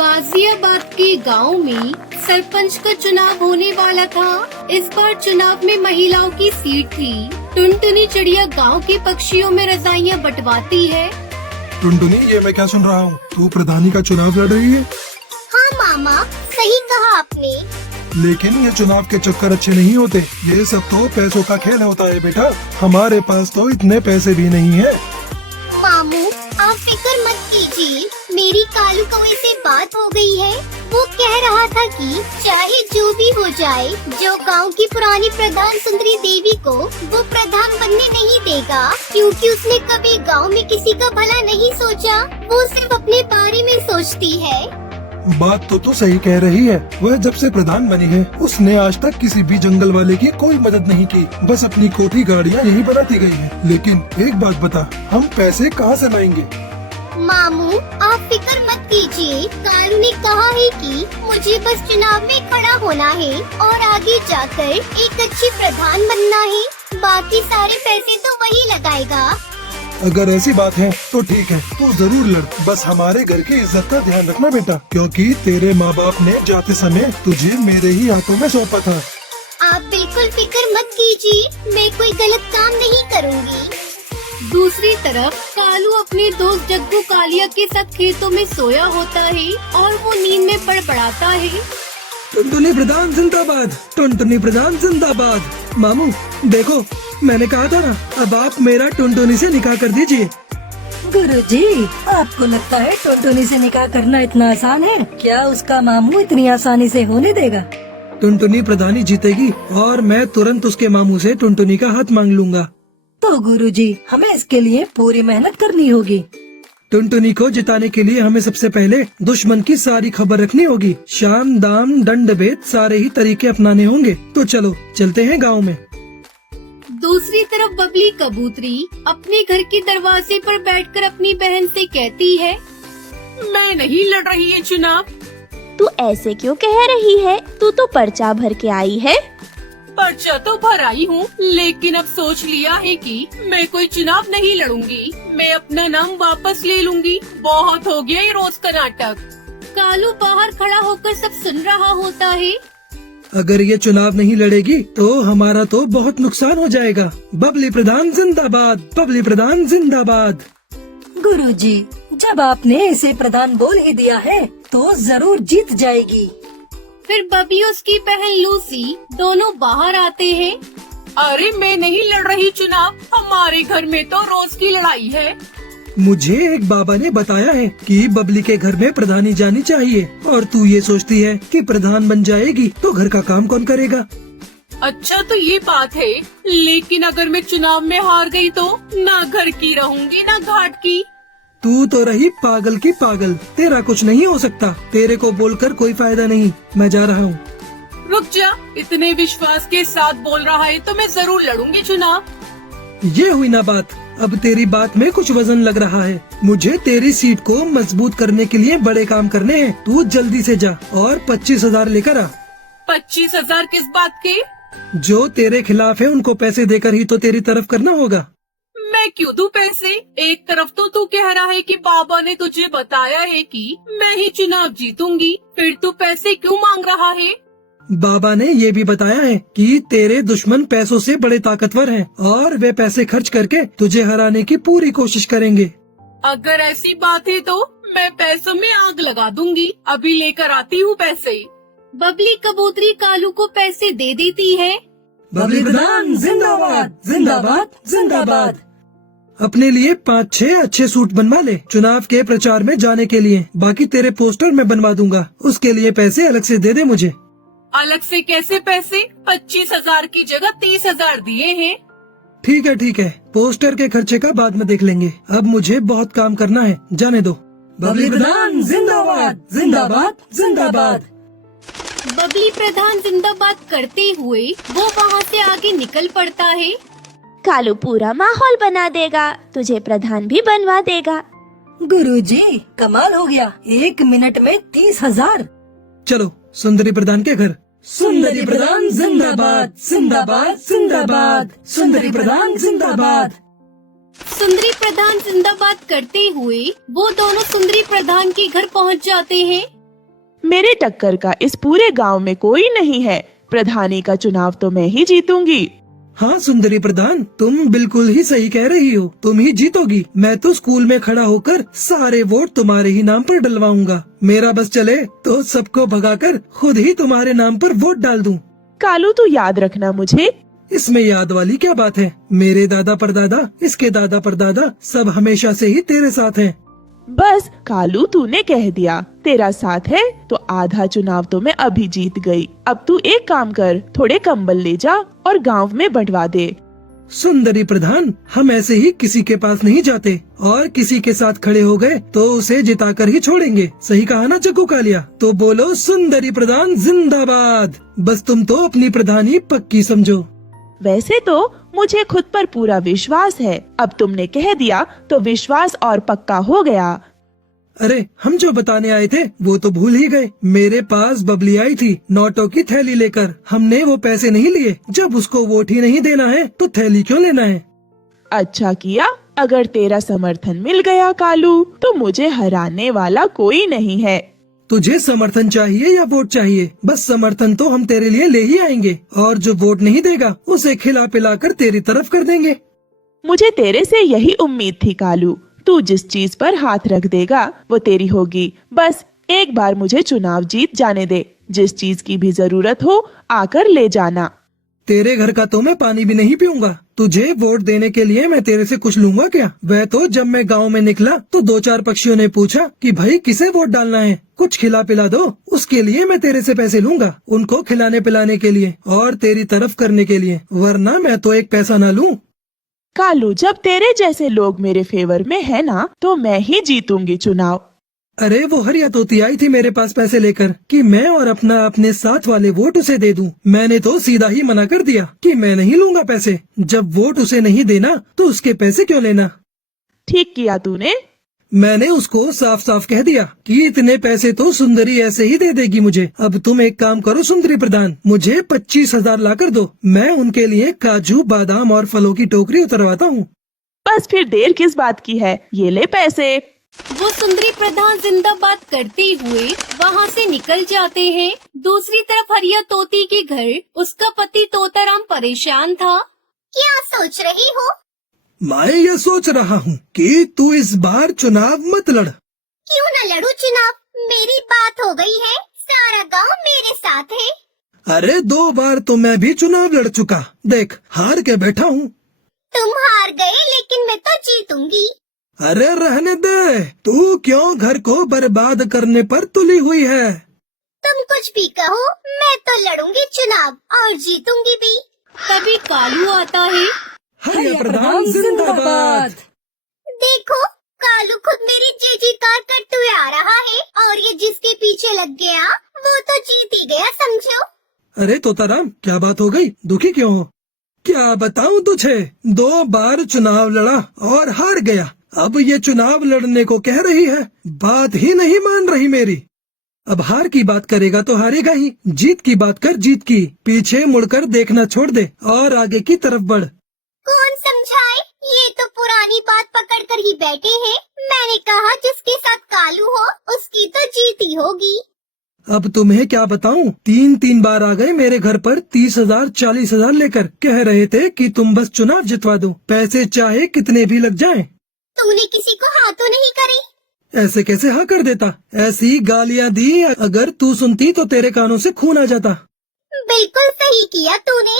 गाजियाबाद के गांव में सरपंच का चुनाव होने वाला था। इस बार चुनाव में महिलाओं की सीट थी। टुनटुनी चिड़िया गांव के पक्षियों में रजाइयां बंटवाती है। टुनटुनी, ये मैं क्या सुन रहा हूँ? तू प्रधानी का चुनाव लड़ रही है? हाँ मामा, सही कहा आपने। लेकिन ये चुनाव के चक्कर अच्छे नहीं होते। ये सब तो पैसों का खेल होता है बेटा। हमारे पास तो इतने पैसे भी नहीं है। मामू, आप फिक्र मत कीजिए। मेरी कालू कौवे से बात हो गई है। वो कह रहा था कि चाहे जो भी हो जाए, जो गांव की पुरानी प्रधान सुंदरी देवी को वो प्रधान बनने नहीं देगा, क्योंकि उसने कभी गांव में किसी का भला नहीं सोचा। वो सिर्फ अपने बारे में सोचती है। बात तो तू सही कह रही है। वह जब से प्रधान बनी है, उसने आज तक किसी भी जंगल वाले की कोई मदद नहीं की। बस अपनी कोठी गाड़ियाँ यही बनाती गई है। लेकिन एक बात बता, हम पैसे कहाँ से लाएंगे? मामू, आप फिक्र मत कीजिए। कालू ने कहा है कि मुझे बस चुनाव में खड़ा होना है और आगे जाकर एक अच्छी प्रधान बनना है। बाकी सारे पैसे तो वही लगाएगा। अगर ऐसी बात है तो ठीक है, तू जरूर लड़। बस हमारे घर की इज्जत का ध्यान रखना बेटा, क्योंकि तेरे माँ बाप ने जाते समय तुझे मेरे ही हाथों में सौंपा था। आप बिल्कुल फिक्र मत कीजिए, मैं कोई गलत काम नहीं करूँगी। दूसरी तरफ कालू अपने दोस्त जग्गू कालिया के साथ खेतों में सोया होता है और वो नींद में बड़बड़ाता है। टुनटुनी प्रधान जिंदाबाद, टुनटुनी प्रधान जिंदाबाद। मामू देखो, मैंने कहा था ना, अब आप मेरा टुनटुनी से निकाह कर दीजिए। गुरुजी, आपको लगता है टुनटुनी से निकाह करना इतना आसान है? क्या उसका मामू इतनी आसानी से होने देगा? टुनटुनी प्रधानी जीतेगी और मैं तुरंत उसके मामू से टुनटुनी का हाथ मांग लूंगा। तो गुरुजी, हमें इसके लिए पूरी मेहनत करनी होगी। टुनटुनी को जिताने के लिए हमें सबसे पहले दुश्मन की सारी खबर रखनी होगी। शाम दाम दंड भेद सारे ही तरीके अपनाने होंगे। तो चलो चलते हैं गांव में। दूसरी तरफ बबली कबूतरी अपने घर के दरवाजे पर बैठकर अपनी बहन से कहती है, मैं नहीं लड़ रही है चुनाव। तू ऐसे क्यों कह रही है? तू तो पर्चा भर के आई है। पर्चा तो भर आई हूँ, लेकिन अब सोच लिया है कि मैं कोई चुनाव नहीं लड़ूंगी। मैं अपना नाम वापस ले लूंगी। बहुत हो गया ये रोज का नाटक। कालू बाहर खड़ा होकर सब सुन रहा होता है। अगर ये चुनाव नहीं लड़ेगी तो हमारा तो बहुत नुकसान हो जाएगा। बबली प्रधान जिंदाबाद, बबली प्रधान जिंदाबाद। गुरुजी, जब आपने इसे प्रधान बोल ही दिया है तो जरूर जीत जाएगी। फिर बबली और उसकी बहन लूसी दोनों बाहर आते हैं। अरे मैं नहीं लड़ रही चुनाव, हमारे घर में तो रोज की लड़ाई है। मुझे एक बाबा ने बताया है कि बबली के घर में प्रधानी जानी चाहिए, और तू ये सोचती है कि प्रधान बन जाएगी तो घर का काम कौन करेगा? अच्छा तो ये बात है, लेकिन अगर मैं चुनाव में हार गई तो ना घर की रहूंगी ना घाट की। तू तो रही पागल की पागल। तेरा कुछ नहीं हो सकता। तेरे को बोलकर कोई फायदा नहीं। मैं जा रहा हूँ। रुक जा, इतने विश्वास के साथ बोल रहा है तो मैं जरूर लड़ूंगी चुनाव। ये हुई ना बात। अब तेरी बात में कुछ वजन लग रहा है। मुझे तेरी सीट को मजबूत करने के लिए बड़े काम करने हैं। तू जल्दी से जा और 25,000 लेकर आ। 25,000 किस बात के? जो तेरे खिलाफ है उनको पैसे देकर ही तो तेरी तरफ करना होगा। मैं क्यों दूं पैसे? एक तरफ तो तू कह रहा है कि बाबा ने तुझे बताया है कि मैं ही चुनाव जीतूंगी, फिर तू पैसे क्यों मांग रहा है? बाबा ने ये भी बताया है कि तेरे दुश्मन पैसों से बड़े ताकतवर हैं और वे पैसे खर्च करके तुझे हराने की पूरी कोशिश करेंगे। अगर ऐसी बात है तो मैं पैसों में आग लगा दूंगी। अभी लेकर आती हूँ पैसे। बबली कबूतरी कालू को पैसे दे देती है। बबली प्रधान जिंदाबाद, जिंदाबाद, जिंदाबाद। अपने लिए 5-6 अच्छे सूट बनवा ले चुनाव के प्रचार में जाने के लिए। बाकी तेरे पोस्टर मैं बनवा दूंगा। उसके लिए पैसे अलग से दे दे मुझे। अलग से कैसे पैसे? 25,000 की जगह 30,000 दिए हैं। ठीक है ठीक है, पोस्टर के खर्चे का बाद में देख लेंगे। अब मुझे बहुत काम करना है, जाने दो। बबली प्रधान जिंदाबाद, जिंदाबाद, जिंदाबाद। बबली प्रधान जिंदाबाद करते हुए वो वहाँ से आगे निकल पड़ता है। कालू पूरा माहौल बना देगा, तुझे प्रधान भी बनवा देगा। गुरुजी, कमाल हो गया। 1 मिनट में 30,000। चलो सुंदरी प्रधान के घर। सुंदरी प्रधान जिंदाबाद, जिंदाबाद, जिंदाबाद। सुंदरी प्रधान जिंदाबाद। सुंदरी प्रधान जिंदाबाद करते हुए वो दोनों सुंदरी प्रधान के घर पहुंच जाते हैं। मेरे टक्कर का इस पूरे गांव में कोई नहीं है। प्रधानी का चुनाव तो मैं ही जीतूंगी। हाँ सुंदरी प्रधान, तुम बिल्कुल ही सही कह रही हो, तुम ही जीतोगी। मैं तो स्कूल में खड़ा होकर सारे वोट तुम्हारे ही नाम पर डलवाऊंगा। मेरा बस चले तो सबको भगाकर खुद ही तुम्हारे नाम पर वोट डाल दूं। कालू तू याद रखना मुझे। इसमें याद वाली क्या बात है? मेरे दादा परदादा, इसके दादा परदादा सब हमेशा से ही तेरे साथ हैं। बस कालू तूने कह दिया तेरा साथ है तो आधा चुनाव तो मैं अभी जीत गई। अब तू एक काम कर, थोड़े कंबल ले जा और गांव में बंटवा दे। सुंदरी प्रधान, हम ऐसे ही किसी के पास नहीं जाते और किसी के साथ खड़े हो गए तो उसे जिताकर ही छोड़ेंगे। सही कहा ना जग्गू कालिया? तो बोलो सुंदरी प्रधान जिंदाबाद। बस तुम तो अपनी प्रधानी पक्की समझो। वैसे तो मुझे खुद पर पूरा विश्वास है, अब तुमने कह दिया तो विश्वास और पक्का हो गया। अरे हम जो बताने आए थे वो तो भूल ही गए। मेरे पास बबली आई थी नोटों की थैली लेकर, हमने वो पैसे नहीं लिए। जब उसको वोट ही नहीं देना है तो थैली क्यों लेना है? अच्छा किया, अगर तेरा समर्थन मिल गया कालू तो मुझे हराने वाला कोई नहीं है। तुझे समर्थन चाहिए या वोट चाहिए? बस समर्थन तो हम तेरे लिए ले ही आएंगे और जो वोट नहीं देगा उसे खिला पिला कर तेरी तरफ कर देंगे। मुझे तेरे से यही उम्मीद थी कालू, तू जिस चीज पर हाथ रख देगा वो तेरी होगी। बस एक बार मुझे चुनाव जीत जाने दे, जिस चीज की भी जरूरत हो आकर ले जाना। तेरे घर का तो मैं पानी भी नहीं पीऊंगा। तुझे वोट देने के लिए मैं तेरे से कुछ लूंगा क्या? वह तो जब मैं गांव में निकला तो 2-4 पक्षियों ने पूछा कि भाई किसे वोट डालना है, कुछ खिला पिला दो। उसके लिए मैं तेरे से पैसे लूंगा, उनको खिलाने पिलाने के लिए और तेरी तरफ करने के लिए, वरना मैं तो एक पैसा न लूं। कालू, जब तेरे जैसे लोग मेरे फेवर में है ना तो मैं ही जीतूंगी चुनाव। अरे वो हरिया तोती आई थी मेरे पास पैसे लेकर कि मैं और अपने साथ वाले वोट उसे दे दूं। मैंने तो सीधा ही मना कर दिया कि मैं नहीं लूंगा पैसे। जब वोट उसे नहीं देना तो उसके पैसे क्यों लेना? ठीक किया तूने। मैंने उसको साफ साफ कह दिया कि इतने पैसे तो सुंदरी ऐसे ही दे देगी मुझे। अब तुम एक काम करो सुंदरी प्रधान, मुझे 25,000 ला कर दो। मैं उनके लिए काजू बादाम और फलों की टोकरी उतरवाता हूँ। बस फिर देर किस बात की है, ये ले पैसे। वो सुंदरी प्रधान जिंदाबाद करते हुए वहाँ से निकल जाते हैं। दूसरी तरफ हरिया तोती के घर उसका पति तोताराम परेशान था। क्या सोच रही हो? मैं ये सोच रहा हूँ कि तू इस बार चुनाव मत लड़। क्यों न लड़ू चुनाव? मेरी बात हो गई है, सारा गांव मेरे साथ है। अरे 2 बार तो मैं भी चुनाव लड़ चुका, देख हार के बैठा हूँ। तुम हार गए लेकिन मैं तो जीतूंगी। अरे रहने दे, तू क्यों घर को बर्बाद करने पर तुली हुई है? तुम कुछ भी कहो, मैं तो लड़ूंगी चुनाव और जीतूंगी भी। तभी कालू आता है। हरिया प्रधान जिंदाबाद। देखो कालू खुद मेरी जीजी कार करते हुए आ रहा है और ये जिसके पीछे लग गया वो तो जीत ही गया समझो। अरे तोताराम, क्या बात हो गई? दुखी क्यों हो? क्या बताऊं तुझे, 2 बार चुनाव लड़ा और हार गया। अब ये चुनाव लड़ने को कह रही है, बात ही नहीं मान रही मेरी। अब हार की बात करेगा तो हारेगा ही, जीत की बात कर जीत की। पीछे मुड़कर देखना छोड़ दे और आगे की तरफ बढ़। कौन समझाए? ये तो पुरानी बात पकड़ कर ही बैठे हैं। मैंने कहा जिसके साथ कालू हो उसकी तो जीत ही होगी। अब तुम्हें क्या बताऊं, 3 बार आ गए मेरे घर पर 30,000 40,000 लेकर। कह रहे थे कि तुम बस चुनाव जितवा दो, पैसे चाहे कितने भी लग जाएं। तूने किसी को हाँ तो नहीं करे? ऐसे कैसे हाँ कर देता? ऐसी गालियाँ दी, अगर तू सुनती तो तेरे कानों से खून आ जाता। बिल्कुल सही किया तूने।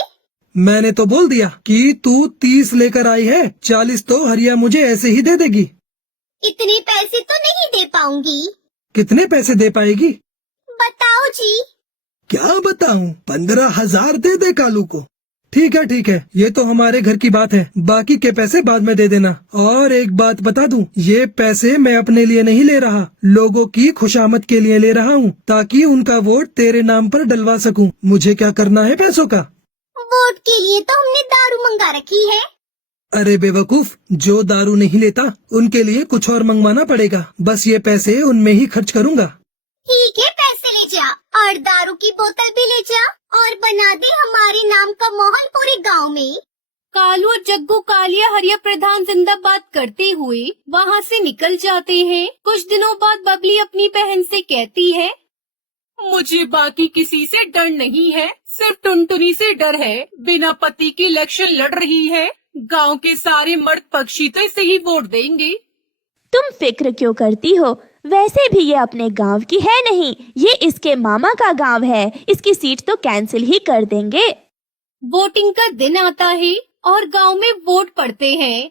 मैंने तो बोल दिया कि तू 30 लेकर आई है, 40 तो हरिया मुझे ऐसे ही दे देगी। इतने पैसे तो नहीं दे पाऊंगी। कितने पैसे दे पाएगी? बताओ जी। क्या बताऊं, 15,000 दे दे कालू को। ठीक है, ये तो हमारे घर की बात है, बाकी के पैसे बाद में दे देना। और एक बात बता दूं, ये पैसे मैं अपने लिए नहीं ले रहा, लोगों की खुशामद के लिए ले रहा हूँ, ताकि उनका वोट तेरे नाम पर डलवा सकूं। मुझे क्या करना है पैसों का? वोट के लिए तो हमने दारू मंगा रखी है। अरे बेवकूफ, जो दारू नहीं लेता उनके लिए कुछ और मंगवाना पड़ेगा। बस ये पैसे उनमें ही खर्च करूँगा। ठीक है, पैसे ले जा और दारू की बोतल भी ले जा और बना दे हमारे नाम का माहौल पूरे गांव में। कालू और जग्गू कालिया हरिया प्रधान जिंदाबाद करते हुए वहाँ से निकल जाते हैं। कुछ दिनों बाद बबली अपनी बहन से कहती है, मुझे बाकी किसी से डर नहीं है, सिर्फ टुनटुनी से डर है। बिना पति की इलेक्शन लड़ रही है। गांव के सारे मर्द पक्षी तो इसे ही वोट देंगे। तुम फिक्र क्यों करती हो? वैसे भी ये अपने गांव की है नहीं, ये इसके मामा का गांव है। इसकी सीट तो कैंसिल ही कर देंगे। वोटिंग का दिन आता है और गांव में वोट पड़ते हैं।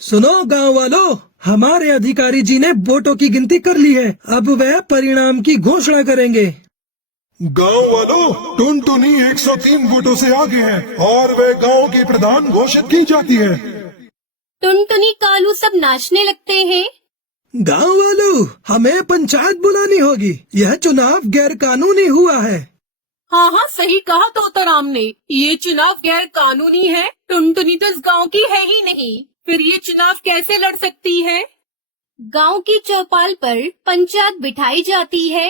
सुनो गांव वालों, हमारे अधिकारी जी ने वोटों की गिनती कर ली है। अब वह परिणाम की घोषणा करेंगे। गांव वालों, टुनटुनी 103 वोटों से आगे है और वह गांव की प्रधान घोषित की जाती है। टुनटुनी कालू सब नाचने लगते हैं। गांव वालों, हमें पंचायत बुलानी होगी। यह चुनाव गैर कानूनी हुआ है। हाँ हाँ, सही कहा तोताराम ने। ये चुनाव गैर कानूनी है। टुनटुनी तो इस गांव की है ही नहीं, फिर ये चुनाव कैसे लड़ सकती है? गांव की चौपाल पर पंचायत बिठाई जाती है।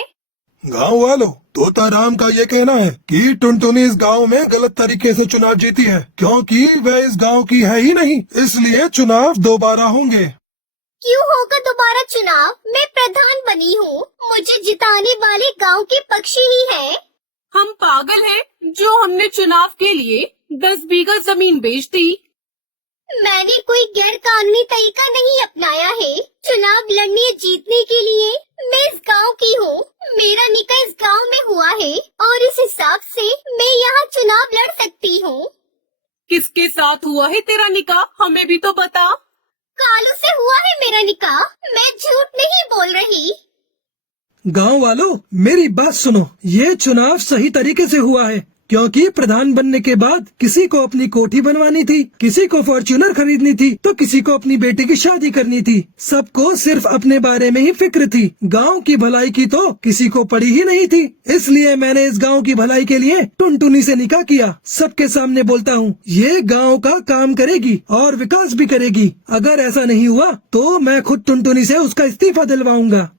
गांव वालों, तोताराम का ये कहना है कि टुनटुनी इस गांव में गलत तरीके से चुनाव जीती है, क्योंकि वह इस गांव की है ही नहीं, इसलिए चुनाव दोबारा होंगे। क्यों होगा दोबारा चुनाव? मैं प्रधान बनी हूँ, मुझे जिताने वाले गांव के पक्षी ही हैं। हम पागल हैं जो हमने चुनाव के लिए 10 बीघा जमीन बेच दी। मैंने कोई गैर कानूनी तरीका नहीं अपनाया है। चुनाव लड़ने जीतने के लिए मैं इस गांव की हूँ। मेरा निकाह इस गांव में हुआ है और इस हिसाब से मैं यहाँ चुनाव लड़ सकती हूँ। किसके साथ हुआ है तेरा निकाह? हमें भी तो बता। कालू से हुआ है मेरा निकाह, मैं झूठ नहीं बोल रही। गांव वालों, मेरी बात सुनो। ये चुनाव सही तरीके से हुआ है, क्योंकि प्रधान बनने के बाद किसी को अपनी कोठी बनवानी थी, किसी को फॉर्च्यूनर खरीदनी थी, तो किसी को अपनी बेटी की शादी करनी थी। सबको सिर्फ अपने बारे में ही फिक्र थी। गांव की भलाई की तो किसी को पड़ी ही नहीं थी। इसलिए मैंने इस गांव की भलाई के लिए टुनटुनी से निकाह किया। सबके सामने बोलता हूँ, ये गांव का काम करेगी और विकास भी करेगी। अगर ऐसा नहीं हुआ तो मैं खुद टुनटुनी से उसका इस्तीफा दिलवाऊंगा।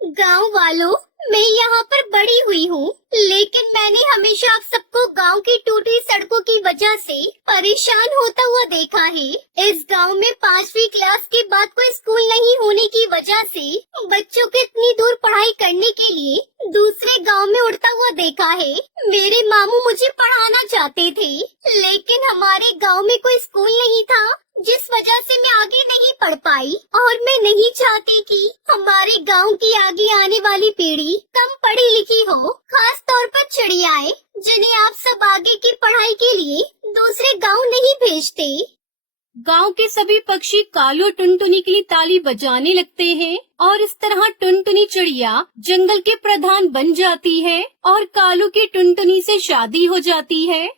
गांव वालों, मैं यहाँ पर बड़ी हुई हूँ, लेकिन मैंने हमेशा आप सबको गांव की टूटी सड़कों की वजह से परेशान होता हुआ देखा है। इस गांव में 5वीं क्लास के बाद कोई स्कूल नहीं होने की वजह से बच्चों को इतनी दूर पढ़ाई करने के लिए दूसरे गांव में उड़ता हुआ देखा है। मेरे मामू मुझे पढ़ाना चाहते थे, लेकिन हमारे गांव में कोई स्कूल नहीं था, जिस वजह से मैं आगे नहीं पढ़ पाई। और मैं नहीं चाहती कि हमारे गांव की आगे आने वाली पीढ़ी कम पढ़ी लिखी हो, खास तौर पर चिड़ियाएं, जिन्हें आप सब आगे की पढ़ाई के लिए दूसरे गांव नहीं भेजते। गांव के सभी पक्षी कालू और टुनटुनी के लिए ताली बजाने लगते हैं और इस तरह टुनटुनी चिड़िया जंगल के प्रधान बन जाती है और कालू की टुनटुनी से शादी हो जाती है।